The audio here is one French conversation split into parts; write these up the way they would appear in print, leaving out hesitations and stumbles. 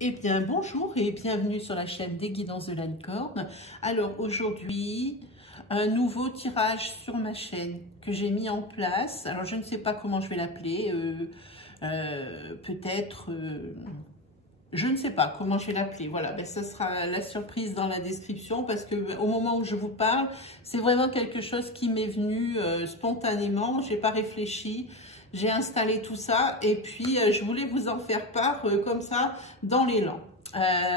Eh bien, bonjour et bienvenue sur la chaîne des guidances de la licorne. Alors aujourd'hui, un nouveau tirage sur ma chaîne que j'ai mis en place. Alors je ne sais pas comment je vais l'appeler, peut-être, je ne sais pas comment je vais l'appeler. Voilà, ben, ça sera la surprise dans la description parce que au moment où je vous parle, c'est vraiment quelque chose qui m'est venu spontanément. J'ai pas réfléchi. J'ai installé tout ça et puis je voulais vous en faire part comme ça dans l'élan.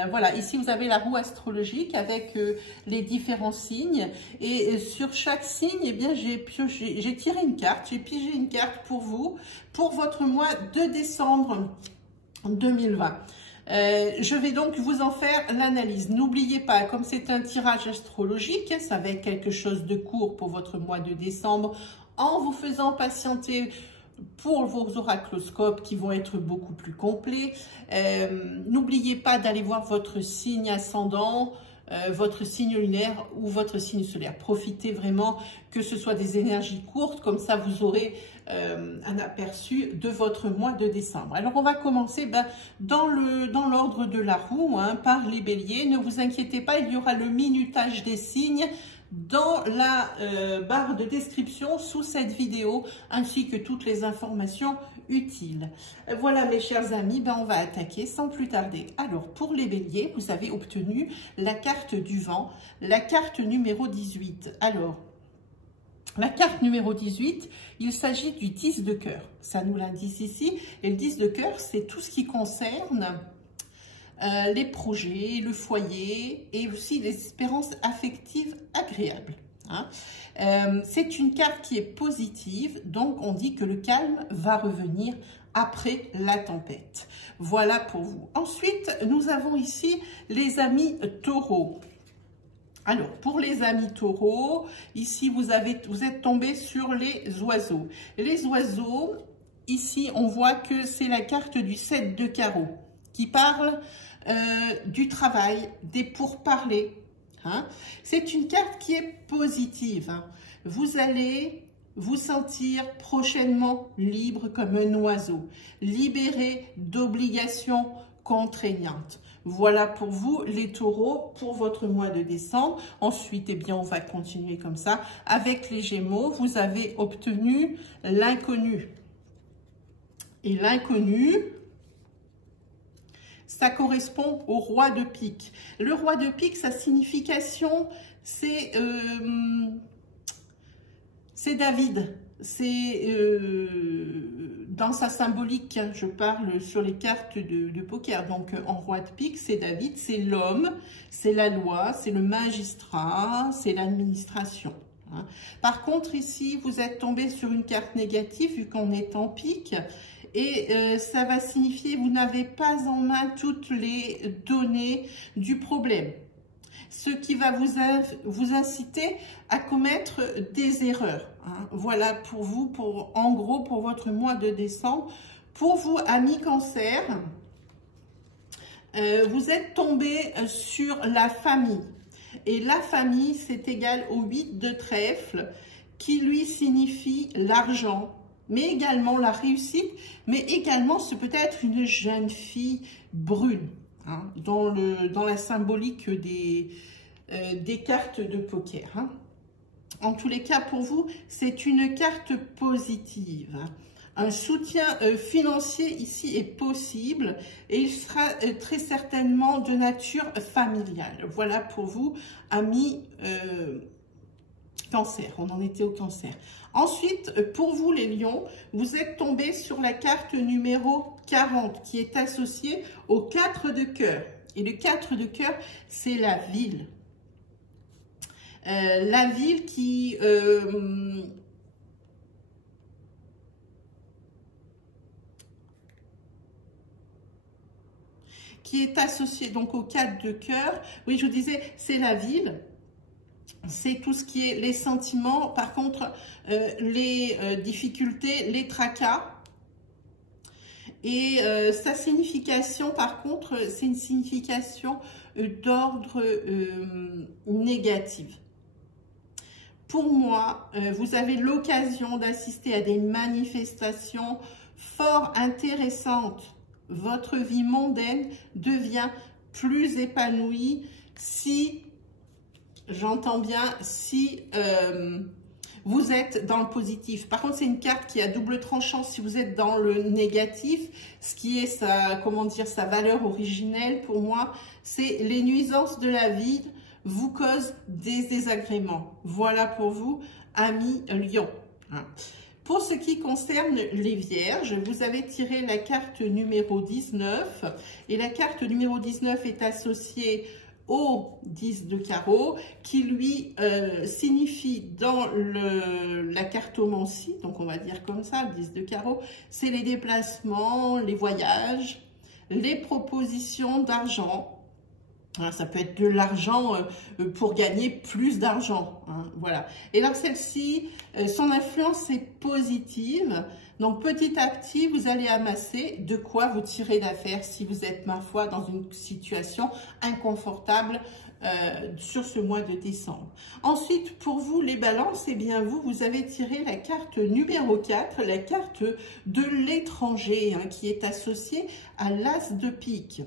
Voilà, ici vous avez la roue astrologique avec les différents signes et sur chaque signe, eh bien j'ai tiré une carte, j'ai pigé une carte pour vous, pour votre mois de décembre 2020. Je vais donc vous en faire l'analyse. N'oubliez pas, comme c'est un tirage astrologique, ça va être quelque chose de court pour votre mois de décembre en vous faisant patienter pour vos oracloscopes qui vont être beaucoup plus complets. N'oubliez pas d'aller voir votre signe ascendant, votre signe lunaire ou votre signe solaire. Profitez vraiment que ce soit des énergies courtes, comme ça vous aurez un aperçu de votre mois de décembre. Alors on va commencer dans l'ordre de la roue, par les béliers. Ne vous inquiétez pas, il y aura le minutage des signes dans la barre de description sous cette vidéo, ainsi que toutes les informations utiles. Voilà mes chers amis, on va attaquer sans plus tarder. Alors pour les béliers, vous avez obtenu la carte du vent, la carte numéro 18. Alors, la carte numéro 18, il s'agit du 10 de cœur. Ça nous l'indique ici. Et le 10 de cœur, c'est tout ce qui concerne les projets, le foyer et aussi les espérances affectives agréables. C'est une carte qui est positive, donc on dit que le calme va revenir après la tempête. Voilà pour vous. Ensuite, nous avons ici les amis taureaux. Alors, pour les amis taureaux, ici, vous êtes tombé sur les oiseaux. Les oiseaux, ici, on voit que c'est la carte du 7 de carreau qui parle du travail, des pourparlers. C'est une carte qui est positive. Vous allez vous sentir prochainement libre comme un oiseau, libéré d'obligations contraignantes. Voilà pour vous les taureaux pour votre mois de décembre. Ensuite, eh bien, on va continuer comme ça. Avec les gémeaux, vous avez obtenu l'inconnu. Et l'inconnu, ça correspond au roi de pique. Le roi de pique, sa signification, c'est David. C'est dans sa symbolique, je parle sur les cartes de poker. Donc en roi de pique, c'est David, c'est l'homme, c'est la loi, c'est le magistrat, c'est l'administration. Par contre, ici, vous êtes tombé sur une carte négative vu qu'on est en pique. Et ça va signifier que vous n'avez pas en main toutes les données du problème. Ce qui va vous inciter à commettre des erreurs. Voilà pour vous, en gros, pour votre mois de décembre. Pour vous, amis cancer, vous êtes tombé sur la famille. Et la famille, c'est égal au 8 de trèfle, qui lui signifie l'argent, mais également la réussite, mais également ce peut être une jeune fille brune, dans la symbolique des cartes de poker. En tous les cas, pour vous, c'est une carte positive. Un soutien financier ici est possible et il sera très certainement de nature familiale. Voilà pour vous, amis Cancer, on en était au cancer. Ensuite, pour vous les lions, vous êtes tombé sur la carte numéro 40 qui est associée au 4 de cœur. Et le 4 de cœur, c'est la ville. La ville qui est associée donc au 4 de cœur. Oui, je vous disais, c'est la ville. C'est tout ce qui est les sentiments, par contre, les difficultés, les tracas. Et sa signification, par contre, c'est une signification d'ordre négatif. Pour moi, vous avez l'occasion d'assister à des manifestations fort intéressantes votre vie mondaine devient plus épanouie si, j'entends bien, si vous êtes dans le positif. Par contre, c'est une carte qui a double tranchant si vous êtes dans le négatif, ce qui est sa, comment dire, sa valeur originelle pour moi, c'est les nuisances de la vie vous causent des désagréments. Voilà pour vous, amis Lion. Pour ce qui concerne les Vierges, vous avez tiré la carte numéro 19 et la carte numéro 19 est associée au 10 de carreau qui lui signifie dans la cartomancie, donc on va dire comme ça, le 10 de carreau, c'est les déplacements, les voyages, les propositions d'argent. Ça peut être de l'argent pour gagner plus d'argent, hein, voilà. Et là, celle-ci, son influence est positive. Donc, petit à petit, vous allez amasser de quoi vous tirer d'affaire si vous êtes, ma foi, dans une situation inconfortable sur ce mois de décembre. Ensuite, pour vous, les balances, eh bien, vous avez tiré la carte numéro 4, la carte de l'étranger, hein, qui est associée à l'as de pique,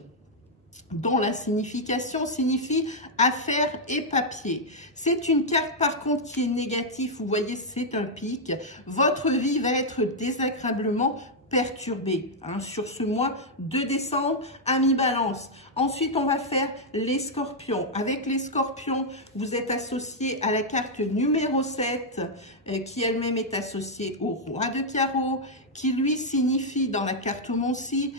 dont la signification signifie affaires et papier. C'est une carte par contre qui est négative, vous voyez c'est un pic. Votre vie va être désagréablement perturbée hein, sur ce mois de décembre, amis Balance. Ensuite on va faire les scorpions. Avec les scorpions, vous êtes associé à la carte numéro 7 qui elle-même est associée au roi de carreau, qui lui signifie dans la cartomancie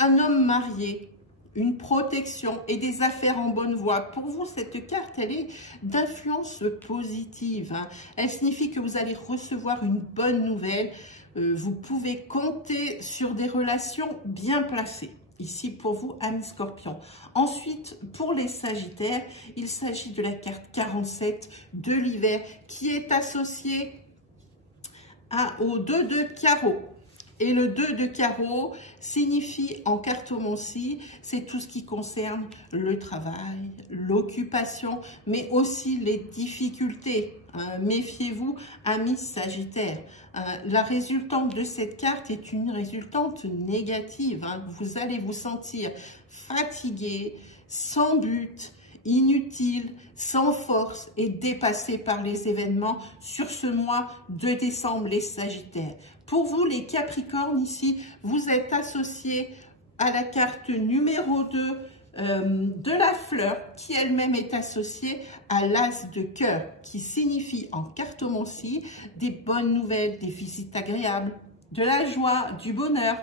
un homme marié, une protection et des affaires en bonne voie. Pour vous, cette carte, elle est d'influence positive. Hein. Elle signifie que vous allez recevoir une bonne nouvelle. Vous pouvez compter sur des relations bien placées. Ici, pour vous, amis Scorpion. Ensuite, pour les Sagittaires, il s'agit de la carte 47 de l'hiver qui est associée au 2 de carreau. Et le 2 de carreau signifie en cartomancie, c'est tout ce qui concerne le travail, l'occupation, mais aussi les difficultés. Hein. Méfiez-vous, amis Sagittaires. La résultante de cette carte est une résultante négative. Hein. Vous allez vous sentir fatigué, sans but, inutile, sans force et dépassé par les événements sur ce mois de décembre, les Sagittaires. Pour vous, les Capricornes, ici, vous êtes associés à la carte numéro 2 de la fleur, qui elle-même est associée à l'as de cœur, qui signifie en cartomancie des bonnes nouvelles, des visites agréables, de la joie, du bonheur.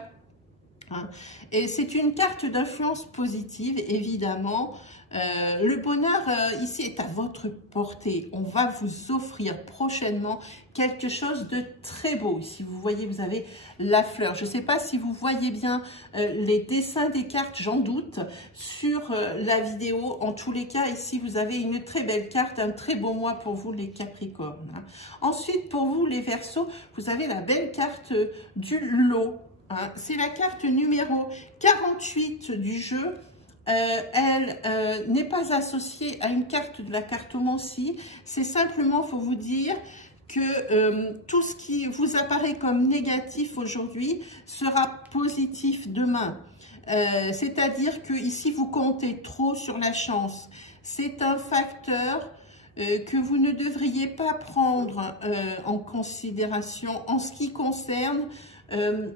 Hein. Et c'est une carte d'influence positive, évidemment. Le bonheur ici est à votre portée. On va vous offrir prochainement quelque chose de très beau. Ici, vous voyez, vous avez la fleur. Je ne sais pas si vous voyez bien les dessins des cartes, j'en doute, sur la vidéo. En tous les cas, ici, vous avez une très belle carte, un très beau mois pour vous, les Capricornes. Hein. Ensuite, pour vous, les Verseaux, vous avez la belle carte du lot. Hein. C'est la carte numéro 48 du jeu. Elle n'est pas associée à une carte de la cartomancie. C'est simplement pour vous dire que tout ce qui vous apparaît comme négatif aujourd'hui sera positif demain. C'est-à-dire que ici vous comptez trop sur la chance. C'est un facteur que vous ne devriez pas prendre en considération en ce qui concerne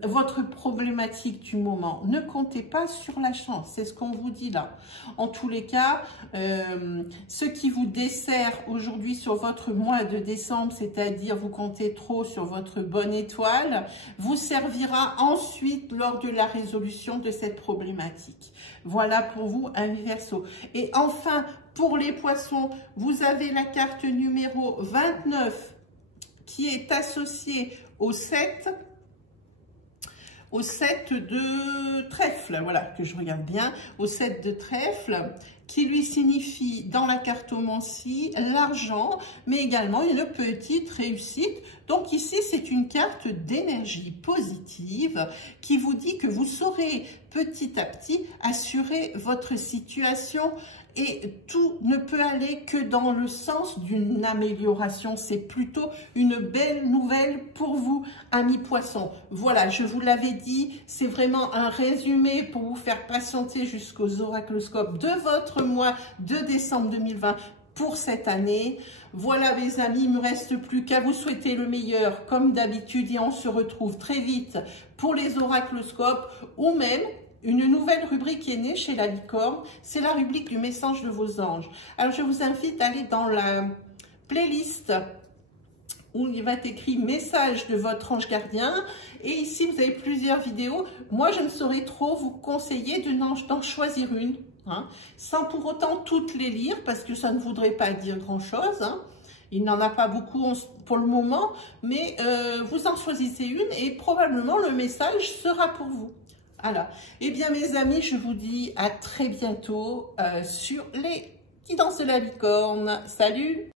votre problématique du moment. Ne comptez pas sur la chance, c'est ce qu'on vous dit là. En tous les cas, ce qui vous dessert aujourd'hui sur votre mois de décembre, c'est-à-dire vous comptez trop sur votre bonne étoile, vous servira ensuite lors de la résolution de cette problématique. Voilà pour vous, amis Verseaux. Et enfin, pour les Poissons, vous avez la carte numéro 29 qui est associée au 7 de trèfle, voilà, que je regarde bien, au 7 de trèfle, qui lui signifie dans la cartomancie l'argent, mais également une petite réussite. Donc ici, c'est une carte d'énergie positive qui vous dit que vous saurez petit à petit assurer votre situation et tout ne peut aller que dans le sens d'une amélioration. C'est plutôt une belle nouvelle pour vous, amis poissons. Voilà, je vous l'avais dit, c'est vraiment un résumé pour vous faire patienter jusqu'aux oracloscopes de votre mois de décembre 2020 pour cette année. Voilà mes amis, il ne me reste plus qu'à vous souhaiter le meilleur comme d'habitude et on se retrouve très vite pour les oracloscopes ou même une nouvelle rubrique qui est née chez la licorne, c'est la rubrique du message de vos anges. Alors je vous invite à aller dans la playlist où il va être écrit message de votre ange gardien et ici vous avez plusieurs vidéos. Moi je ne saurais trop vous conseiller d'en choisir une, hein, sans pour autant toutes les lire parce que ça ne voudrait pas dire grand chose, hein. Il n'en a pas beaucoup pour le moment, mais vous en choisissez une et probablement le message sera pour vous. Alors, eh bien mes amis, je vous dis à très bientôt sur les guidances de la licorne. Salut!